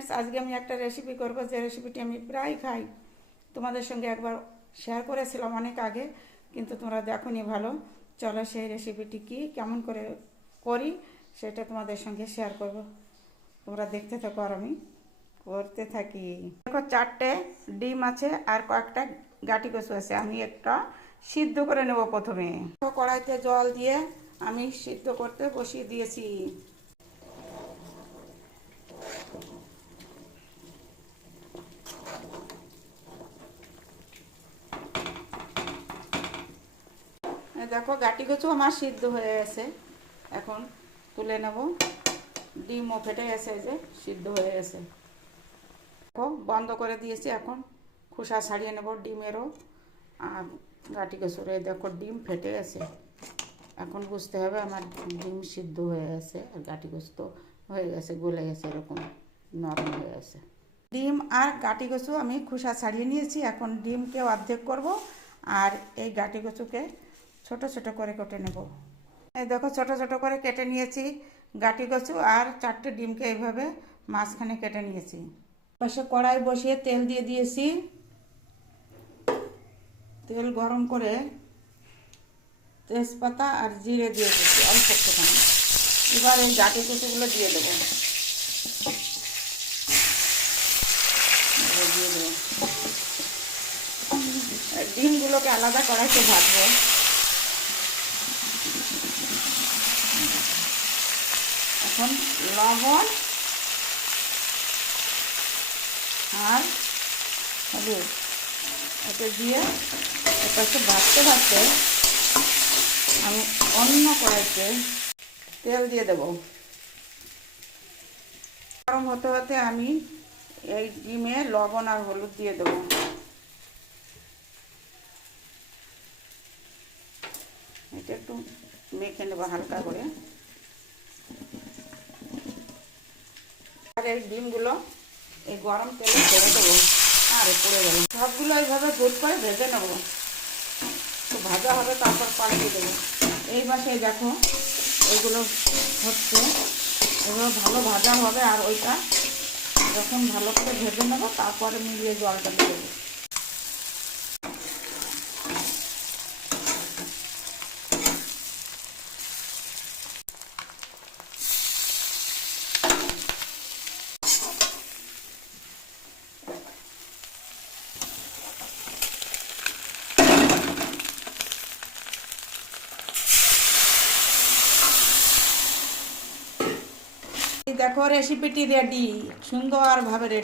Friends, আজকে আমি একটা রেসিপি করব, যে রেসিপিটি আমি প্রায় খাই। তোমাদের সঙ্গে একবার শেয়ার করেছিলাম অনেক আগে, কিন্তু তোমরা দেখোনি ভালো। চলো সেই রেসিপিটি কি কেমন করে করি সেটা তোমাদের সঙ্গে শেয়ার করব। তোমরা দেখতে থাকো আর আমি করতে থাকি। দেখো, 4টে ডিম আছে আর কয়েকটা গাটি কচু আছে। আমি একটা সিদ্ধ করে নেব প্রথমে। কড়াইতে জল দিয়ে আমি সিদ্ধ করতে বসিয়ে দিয়েছি। দেখো, গাটি কচু আমার সিদ্ধ হয়ে গেছে, এখন তুলে নেব। ডিমও ফেটে গেছে, যে সিদ্ধ হয়ে গেছে। দেখো, বন্ধ করে দিয়েছি। এখন খোসা ছাড়িয়ে নেব ডিমেরও আর গাটি কচুর। দেখো, ডিম ফেটে গেছে। এখন বুঝতে হবে আমার ডিম সিদ্ধ হয়ে গেছে, আর গাটি কচু তো হয়ে গেছে, গলে গেছে, এরকম নরম হয়ে গেছে। ডিম আর গাটি কচু আমি খোসা ছাড়িয়ে নিয়েছি। এখন ডিমকে অর্ধেক করব, আর এই গাটি কচুকে ছোট ছোট করে কেটে নেব। এই দেখো, ছোট ছোট করে কেটে নিয়েছি গাটি কচু, আর 4টে ডিমকে এইভাবে মাঝখানে কেটে নিয়েছি। পাশে কড়াই বসিয়ে তেল দিয়ে দিয়েছি। তেল গরম করে তেজপাতা আর জিরে দিয়ে দিয়েছি অল্প একটুখানি। এবার এই গাটি কচুগুলো দিয়ে দেবো। ডিমগুলোকে আলাদা কড়াইতে ভাজবো। এখন লবণ আর হলুদ এটা দিয়ে এটাকে ভাজতে ভাজতে আমি অন্য কড়াইতে তেল দিয়ে দেব। গরম হতে হতে আমি এই ডিমে লবণ আর হলুদ দিয়ে দেবো। এটা একটু মেখে নেবো হালকা করে। আর এই ডিমগুলো এই গরম তেলে ছেড়ে দেবো। আর পড়ে গেল। সবগুলো এইভাবে গুড করে ভেজে নেবো। তো ভাজা হবে, তারপর পাল্টে দেবো। এই পাশে দেখো, এইগুলো হচ্ছে, এগুলো ভালো ভাজা হবে। আর ওইটা যখন ভালো করে ভেজে নেবো, তারপরে মিলিয়ে জলটা দিয়ে দেবো। দেখো, রেসিপিটি রেডি, সুন্দরভাবে রেডি।